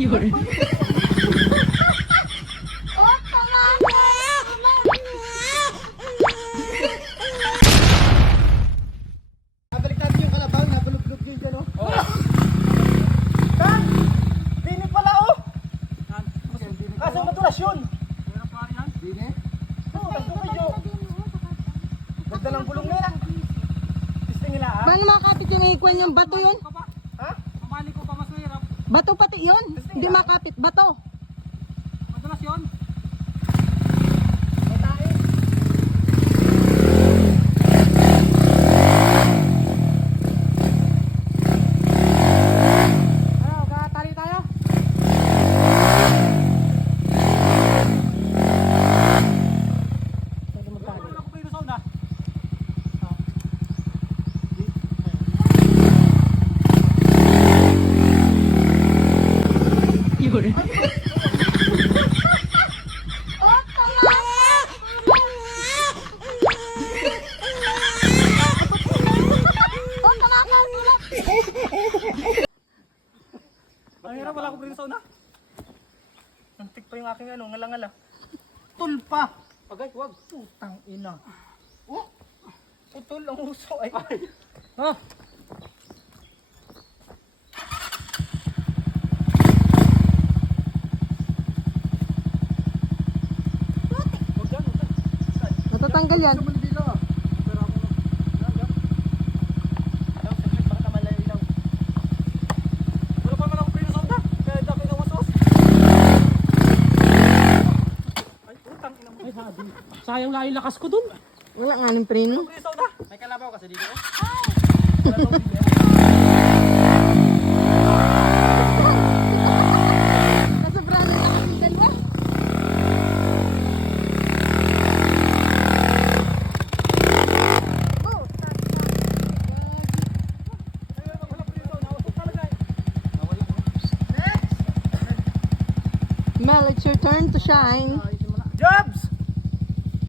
Yun. Nabalik natin yung kalabaw, nabulog-log yun dyan, oh. Kan! Dini pala, oh! Kaso matulas yun! Dini? Oo, nagdo kayo. Ganda ng gulong nila. Testing nila, ha? Paano makakapit yung ikwan yung bato yun? Ha? Mamali ko pa mas mahirap. Bato pati yun. Hindi makapit. Bato. Madalas yun. May tae. Ano, katali tayo? Wala ko pa yung sauna. Yun. Ang hirap, wala ko pa yung sauna. Antik pa yung aking ano, ngalangala. Tulpa! Agay, wag. Putang ina. Oh! Putol ang uso ay. Ha? Matatanggal yan. Daw, saglit, baka malayo ilaw. Wala pa naman ako pa yung sauna. Kaya dami ng wasos. Ay, utang ina mo. Ay, sabi. Sayang lang yung lakas ko dun. Wala nga ng preno. Pa yung sauna. May kalabaw kasi dito, oh. Nasobrahan na kasi dalawa. Mel, it's your turn to shine. Jobs!